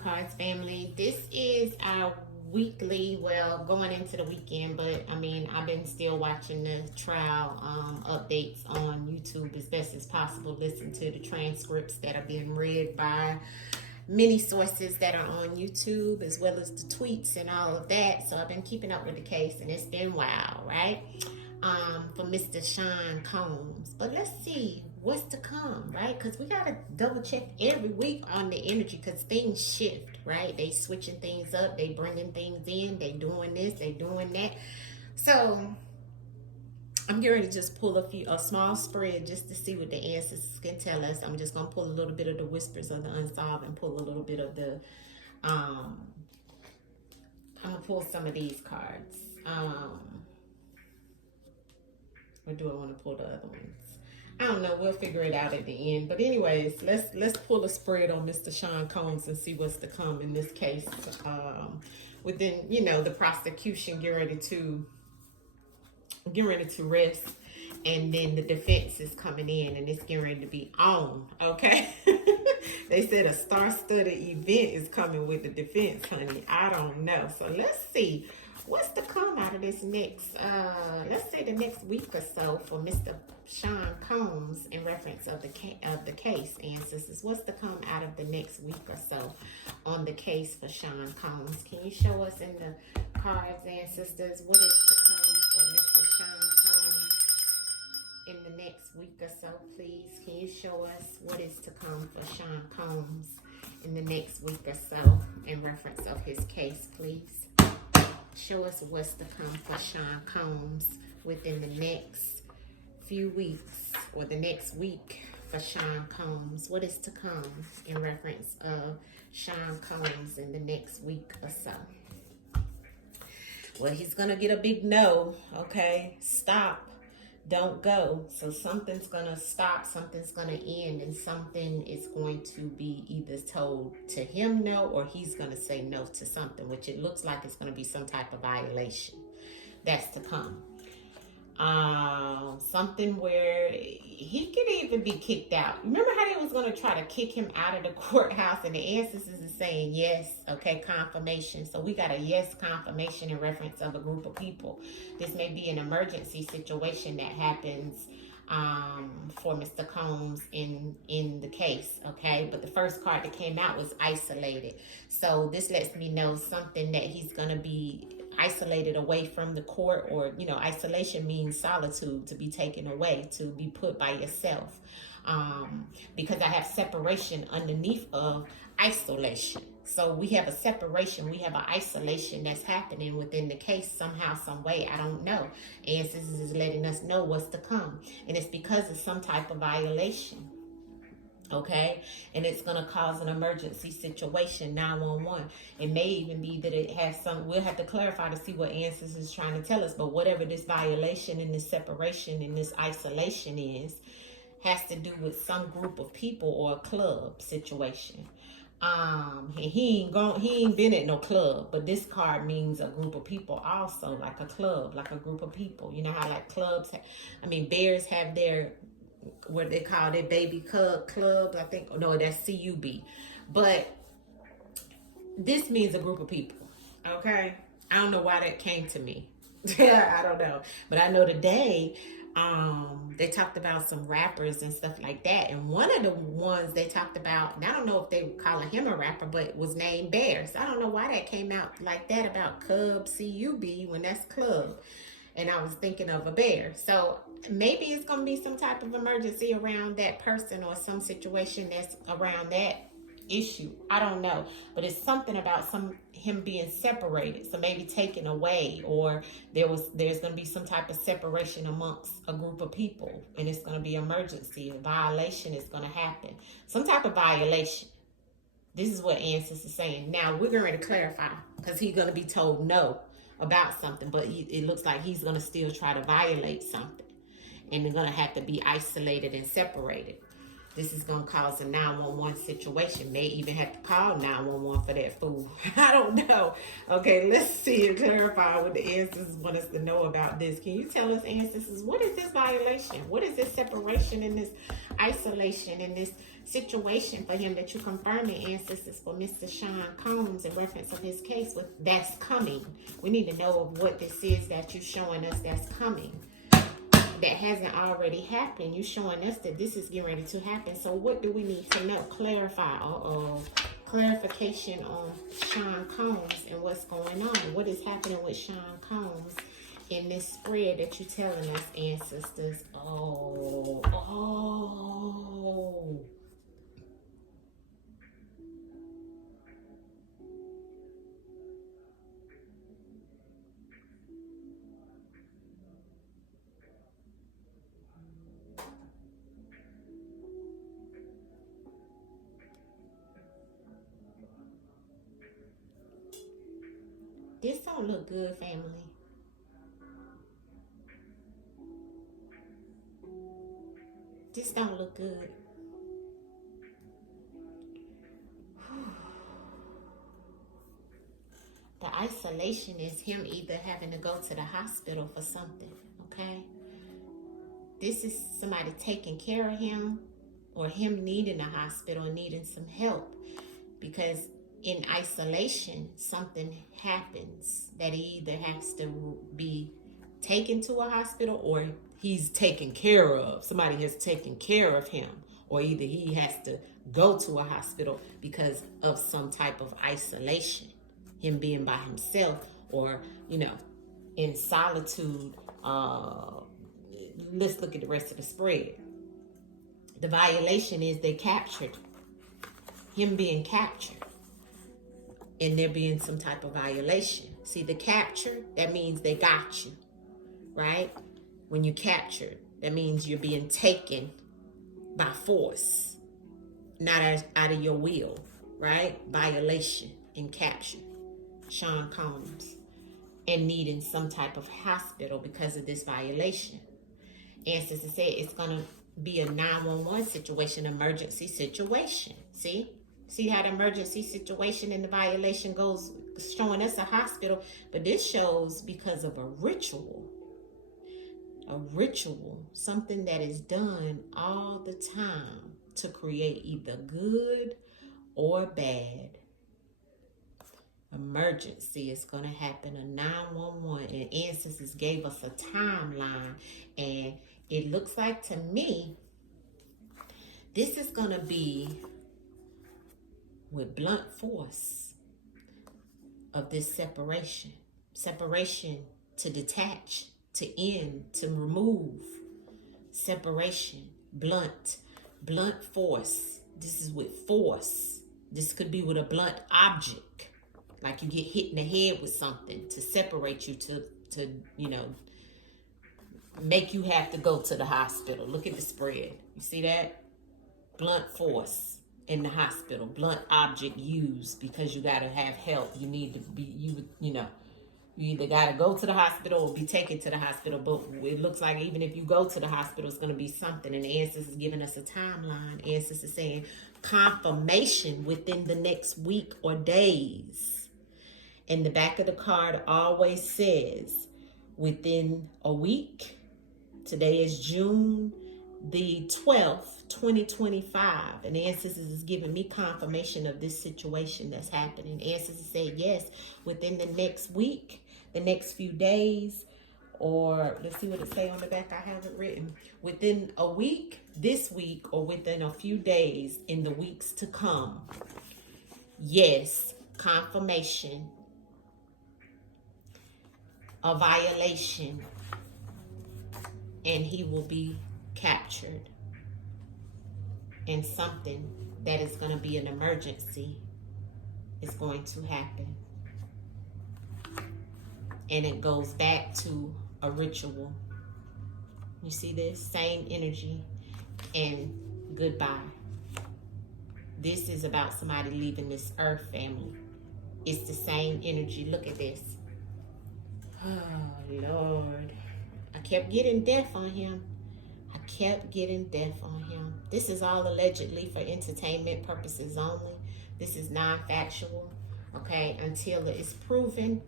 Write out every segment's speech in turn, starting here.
AllnDaKards family. This is our weekly, well, going into the weekend, but I mean, I've been still watching the trial updates on YouTube as best as possible. Listen to the transcripts that are being read by many sources that are on YouTube, as well as the tweets and all of that. So I've been keeping up with the case, and it's been wild, right? For Mr. Sean Combs. But let's see what's to come, right? Because we got to double check every week on the energy, because things shift, right? They switching things up, they bringing things in, they doing this, they doing that. So I'm getting ready to just pull a small spread just to see what the answers can tell us. I'm just going to pull a little bit of the whispers of the unsolved and pull a little bit of the, I'm going to pull some of these cards. Or do I want to pull the other ones? I don't know. We'll figure it out at the end. But anyways, let's pull a spread on Mr. Sean Combs and see what's to come in this case. Within, the prosecution getting ready to rest, and then the defense is coming in, and it's getting ready to be on. Okay. They said a star-studded event is coming with the defense, honey. I don't know. So let's see what's to come out of this next, let's say the next week or so for Mr. Sean Combs in reference of the case, ancestors. What's to come out of the next week or so on the case for Sean Combs? Can you show us in the cards, ancestors, what is to come for Mr. Sean Combs in the next week or so, please? Can you show us what is to come for Sean Combs in the next week or so in reference of his case, please? Show us what's to come for Sean Combs within the next few weeks, or the next week for Sean Combs. What is to come in reference of Sean Combs in the next week or so? Well, he's going to get a big no, okay? Stop. Don't go. So something's going to stop, something's going to end, and something is going to be either told to him no, or he's going to say no to something, which it looks like it's going to be some type of violation. That's to come. Something where he could even be kicked out. Remember how they was going to try to kick him out of the courthouse, and the ancestors is saying yes, okay, confirmation. So we got a yes confirmation in reference of a group of people. This may be an emergency situation that happens for Mr. Combs in the case, okay? But the first card that came out was isolated. So this lets me know something that he's going to be isolated away from the court, or isolation means solitude, to be taken away, to be put by yourself, because I have separation underneath of isolation. So we have a separation, we have an isolation that's happening within the case somehow, some way. I don't know. And this is letting us know what's to come, and it's because of some type of violation. Okay, and it's going to cause an emergency situation, 911. It may even be that it has some, we'll have to clarify to see what ancestors is trying to tell us, but whatever this violation and this separation and this isolation is, has to do with some group of people or a club situation. And he ain't been at no club, but this card means a group of people also, like a club, like a group of people. You know how like clubs, bears have their, what they call their baby clubs, I think. No, that's CUB. But this means a group of people, okay? I don't know why that came to me. I don't know. But I know today, they talked about some rappers and stuff like that. And one of the ones they talked about, and I don't know if they were calling him a rapper, but was named Bears. I don't know why that came out like that about Cub, CUB, when that's club. And I was thinking of a bear. So maybe it's going to be some type of emergency around that person, or some situation that's around that issue. I don't know. But it's something about him being separated. So maybe taken away, or there's going to be some type of separation amongst a group of people, and it's going to be emergency. A violation is going to happen. Some type of violation. This is what ancestors is saying. Now we're going to clarify, because he's going to be told no about something, but it looks like he's going to still try to violate something, and they're going to have to be isolated and separated. This is going to cause a 911 situation. They even have to call 911 for that fool. I don't know. Okay, let's see and clarify what the ancestors want us to know about this. Can you tell us, ancestors, what is this violation? What is this separation and this isolation and this situation for him that you confirming, ancestors, for Mr. Sean Combs in reference of his case with that's coming? We need to know what this is that you're showing us that's coming. That hasn't already happened. You're showing us that this is getting ready to happen. So what do we need to know? Clarify. Clarification on Sean Combs and what's going on. What is happening with Sean Combs in this spread that you're telling us, ancestors? Oh. This don't look good, family. This don't look good. The isolation is him either having to go to the hospital for something, okay? This is somebody taking care of him or him needing a hospital, needing some help, because in isolation, something happens that he either has to be taken to a hospital or he's taken care of. Somebody has taken care of him, or either he has to go to a hospital because of some type of isolation, him being by himself or, in solitude. Let's look at the rest of the spread. The violation is they captured him, being captured. And there being some type of violation. See, the capture, that means they got you, right? When you captured, that means you're being taken by force, not out of your will, right? Violation and capture. Sean Combs. And needing some type of hospital because of this violation. Ancestors said it's going to be a 911 situation, emergency situation. See how the emergency situation and the violation goes, showing us a hospital. But this shows because of a ritual, something that is done all the time to create either good or bad. Emergency is going to happen, a 911, and ancestors gave us a timeline. And it looks like to me, this is going to be with blunt force of this separation to detach, to end, to remove, separation, blunt force. This is with force. This could be with a blunt object, like you get hit in the head with something to separate you, to make you have to go to the hospital. Look at the spread. You see that? Blunt force. In the hospital, blunt object used because you got to have help. You need to be, you either got to go to the hospital or be taken to the hospital. But it looks like even if you go to the hospital, it's going to be something. And the ancestors is giving us a timeline. Ancestors is saying confirmation within the next week or days. And the back of the card always says within a week. Today is June the 12th. 2025, and ancestors is giving me confirmation of this situation that's happening. Ancestors said yes, within the next week, the next few days, or let's see what it say on the back. I have it written. Within a week, this week, or within a few days in the weeks to come. Yes, confirmation, a violation, and he will be captured. And something that is going to be an emergency is going to happen. And it goes back to a ritual. You see this? Same energy and goodbye. This is about somebody leaving this earth, family. It's the same energy. Look at this. Oh, Lord. I kept getting death on him. I kept getting death on him. This is all allegedly for entertainment purposes only. This is non-factual, okay? Until it is proven,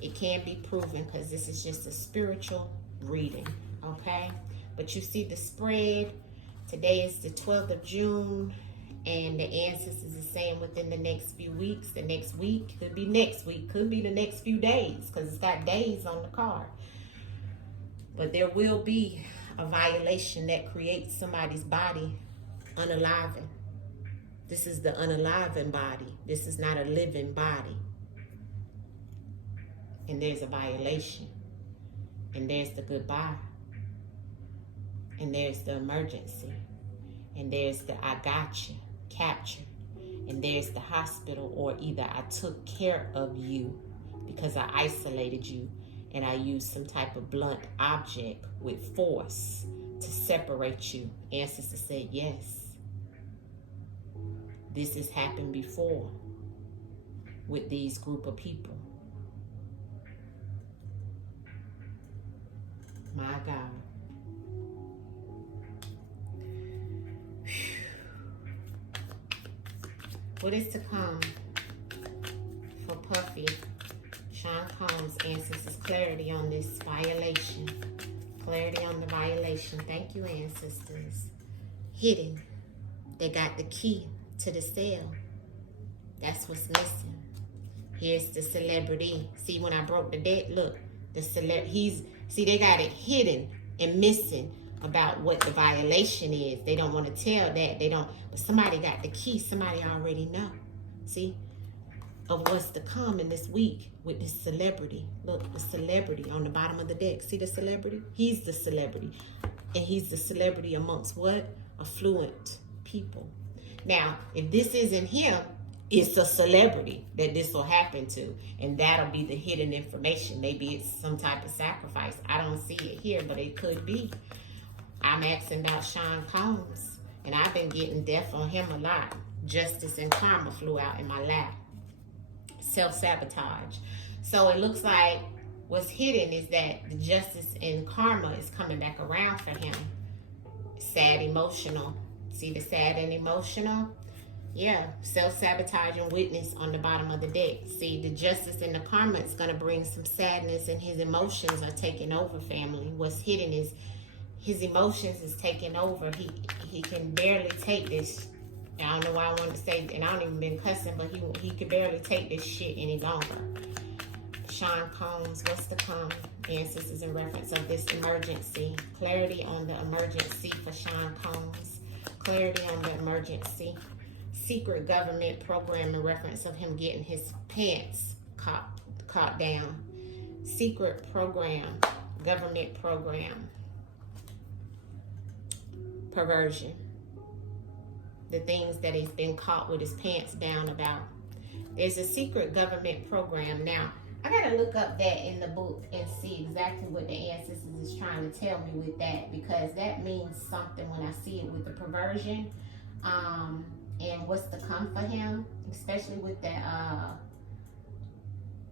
it can be proven, because this is just a spiritual reading, okay? But you see the spread. Today is the 12th of June, and the ancestors is saying within the next few weeks, the next week, could be next week, could be the next few days, because it's got days on the card. But there will be a violation that creates somebody's body unaliving. This is the unaliving body. This is not a living body. And there's a violation. And there's the goodbye. And there's the emergency. And there's the I gotcha, captured. And there's the hospital, or either I took care of you because I isolated you and I used some type of blunt object with force to separate you. Ancestors said yes. This has happened before with these group of people. My God. What is to come for Puffy? Sean Combs, ancestors, clarity on this violation. Clarity on the violation. Thank you, ancestors. Hidden. They got the key to the cell. That's what's missing. Here's the celebrity. See, when I broke the deck, look, the see, they got it hidden and missing about what the violation is. They don't want to tell that. They don't, but somebody got the key. Somebody already know. See, of what's to come in this week with this celebrity. Look, the celebrity on the bottom of the deck. See the celebrity? He's the celebrity. And he's the celebrity amongst what? Affluent people. Now, if this isn't him, it's a celebrity that this will happen to. And that'll be the hidden information. Maybe it's some type of sacrifice. I don't see it here, but it could be. I'm asking about Sean Combs. And I've been getting death on him a lot. Justice and karma flew out in my lap. Self-sabotage. So it looks like what's hidden is that the justice and karma is coming back around for him. Sad, emotional. See the sad and emotional? Yeah, self-sabotaging witness on the bottom of the deck. See, the justice and the karma is going to bring some sadness, and his emotions are taking over, family. What's hidden is his emotions is taking over. He can barely take this. I don't know why I wanted to say, and I don't even been cussing, but he can barely take this shit any longer. Sean Combs, what's to come? Ancestors in reference of this emergency. Clarity on the emergency for Sean Combs. Clarity on the emergency. Secret government program in reference of him getting his pants caught down. Secret program, government program. Perversion. The things that he's been caught with his pants down about. There's a secret government program. Now, I gotta look up that in the book and see exactly what the ancestors is trying to tell me with that, because that means something when I see it with the perversion, and what's to come for him, especially with that,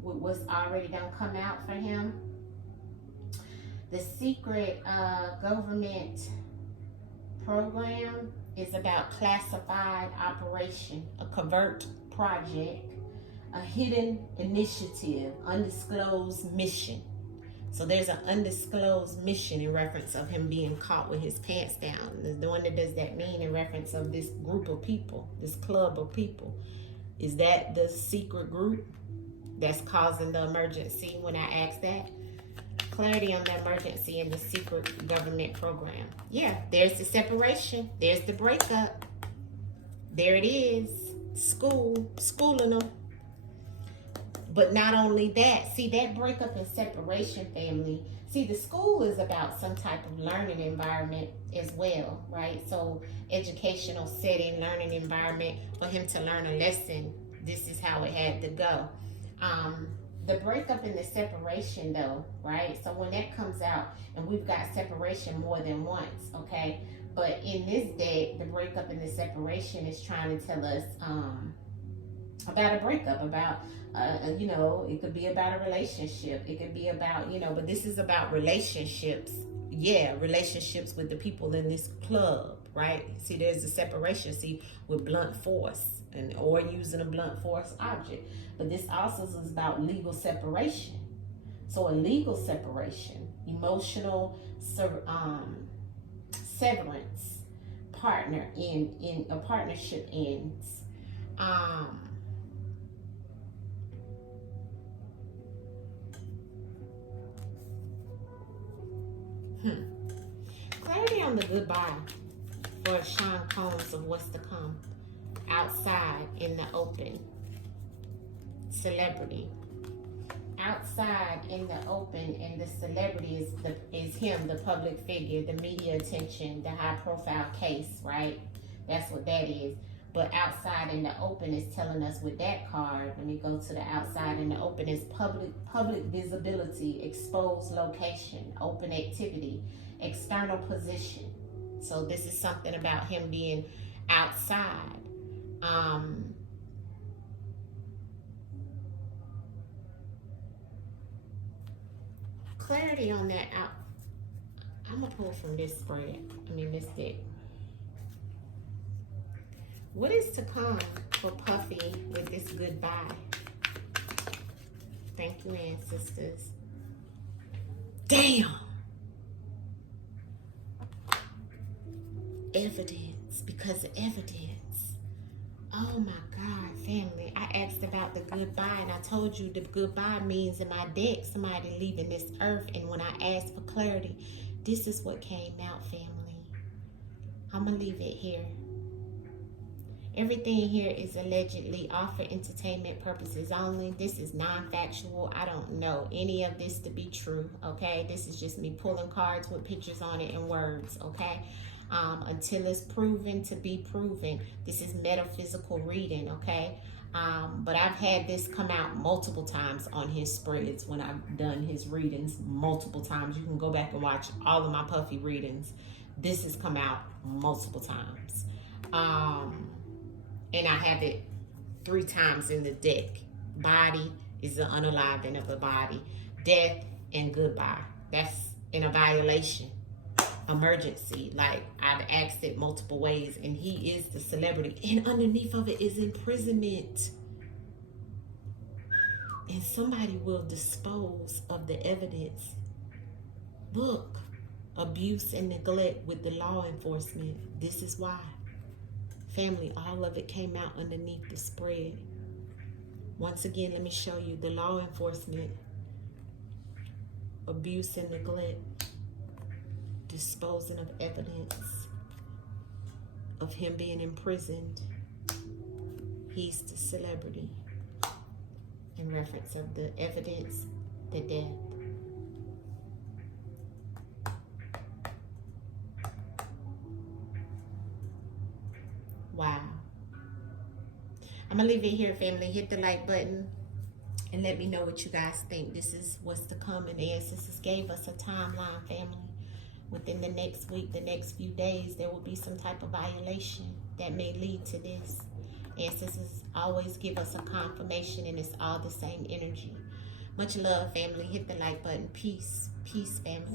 with what's already done come out for him. The secret government program is about classified operation, a covert project, a hidden initiative, undisclosed mission. So there's an undisclosed mission in reference of him being caught with his pants down. The one that does that mean in reference of this group of people, this club of people? Is that the secret group that's causing the emergency when I ask that? Clarity on the emergency and the secret government program. Yeah, there's the separation. There's the breakup. There it is. Schooling them. But not only that, see that breakup and separation, family. See, the school is about some type of learning environment as well, right? So educational setting, learning environment for him to learn a lesson. This is how it had to go. The breakup and the separation though, right? So when that comes out, and we've got separation more than once, okay? But in this deck, the breakup and the separation is trying to tell us about a breakup, about you know, it could be about a relationship, it could be about, you know, but this is about relationships. Yeah, relationships with the people in this club, right? See, there's a separation, see, with blunt force, and or using a blunt force object. But this also is about legal separation. So a legal separation, emotional severance, partner in a partnership ends. Clarity on the goodbye for Sean Combs of what's to come. Outside in the open. Celebrity. Outside in the open, and the celebrity is him, the public figure, the media attention, the high profile case, right? That's what that is. But outside in the open is telling us with that card, let me go to the outside in the open, is public visibility, exposed location, open activity, external position. So this is something about him being outside. Clarity on that out. I'm gonna pull from this spread. This deck. What is to come for Puffy with this goodbye? Thank you, ancestors. Damn. Evidence, because of evidence. Oh my God, family. I asked about the goodbye, and I told you the goodbye means in my deck somebody leaving this earth. And when I asked for clarity, this is what came out, family. I'm gonna leave it here. Everything here is allegedly all for entertainment purposes only. This is non-factual. I don't know any of this to be true, okay? This is just me pulling cards with pictures on it and words, okay? Until it's proven to be proven. This is metaphysical reading, okay? But I've had this come out multiple times on his spreads when I've done his readings multiple times. You can go back and watch all of my Puffy readings. This has come out multiple times. And I have it 3 times in the deck. Body is the unaliving of the body. Death and goodbye. That's in a violation. Emergency. Like, I've asked it multiple ways, and he is the celebrity. And underneath of it is imprisonment. And somebody will dispose of the evidence. Look, abuse and neglect with the law enforcement. This is why. Family, all of it came out underneath the spread. Once again, let me show you the law enforcement, abuse and neglect, disposing of evidence of him being imprisoned. He's the celebrity. In reference of the evidence, the death. Wow. I'm going to leave it here, family. Hit the like button and let me know what you guys think. This is what's to come, and the ancestors gave us a timeline, family. Within the next week, the next few days, there will be some type of violation that may lead to this. Ancestors always give us a confirmation, and it's all the same energy. Much love, family. Hit the like button. Peace. Peace, family.